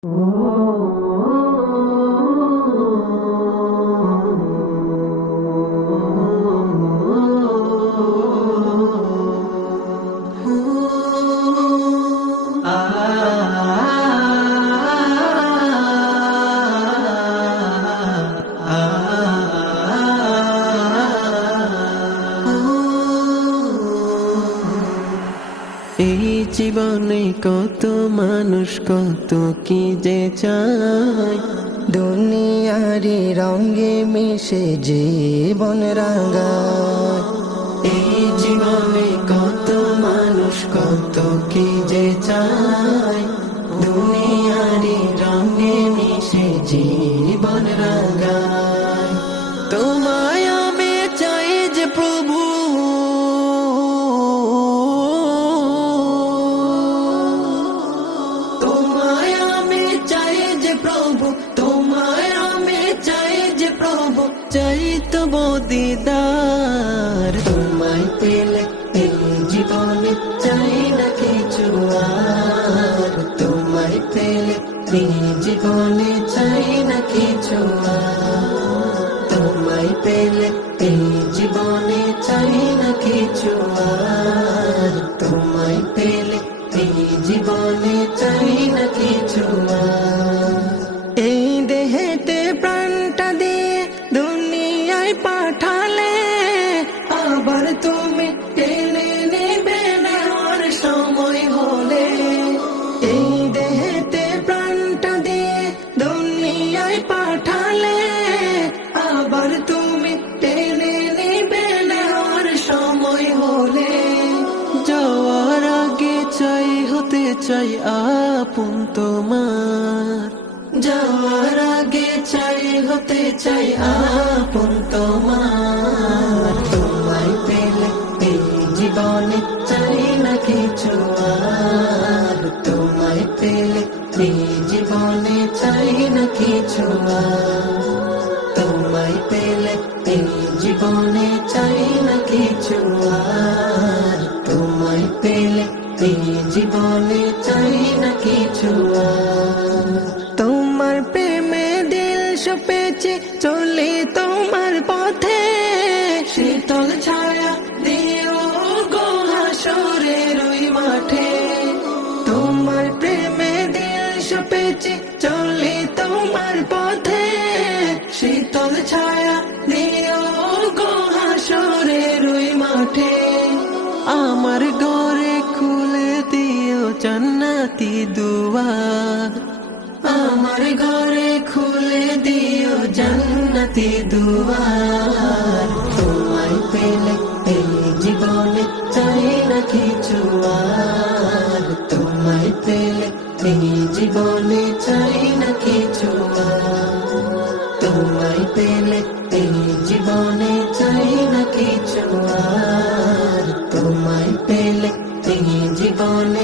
এই জীবনে কত মানুষ কত কি যে চায়, দুনিয়ারি রঙে মিশে জীবন রাঙায়। এই জীবনে কত মানুষ কত কি যে চায়, দুনিয়ারি রঙে মিশে জীবন রাঙায়। তোমায় আমি চাই যে প্রভু, তোমায় আমি চাই যে প্রভু, তোমায় আমি চাই যে প্রভু, চাই তবু দিদার। তোমায় পেলে এই জীবনে চাই না কিছু আর, তোমায় পেলে এই জীবনে চাই না কিছু আর, তোমায় পেলে এই জীবনে চাই না কিছু আর, তোমায় পেলে এই জীবনে চাই না কিছু আর। এই দেহেতে প্রাণটা দিয়ে দুনিয়ায় পাঠালে, আবার তুমি টেনে নেবে নেওয়ার সময় হলে। এই দেহেতে প্রাণটা দিয়ে দুনিয়ায় পাঠালে, আবার তুমি টেনে নেবে নেওয়ার সময় হলে। যাওয়ার আগে চাই হতে চাই আপন তোমার, যাওয়ার আগে চাই হতে চাই আপন তোমার। তোমায় পেলে এই জীবনে চাই না কিছু আর, তোমায় পেলে এই জীবনে চাই না কিছু আর, তোমায় পেলে এই জীবনে চাই না কিছু আর, তোমায় পেলে এই জীবনে চাই না কিছু আর। তোমার প্রেমে দিল সপেছে চলে তোমার পথে, শীতল ছায়া দিও গো হাসরের ওই মাঠে। তোমার প্রেমে দিল সপেছে চলে তোমার পথে, শীতল ছায়া দিও গো হাসরের ওই মাঠে। আমার ঘরে খুলে দিও জান্নাতি দুয়ার, আমার ঘরে খুলে দিও জান্নাতি দুয়ার। তোমায় পেলে এই জীবনে চাই না কিছু আর, তোমায় পেলে এই জীবনে চাই না কিছু আর, তোমায় পেলে এই জীবনে চাই না কিছু আর, তোমায় পেলে এই জীবনে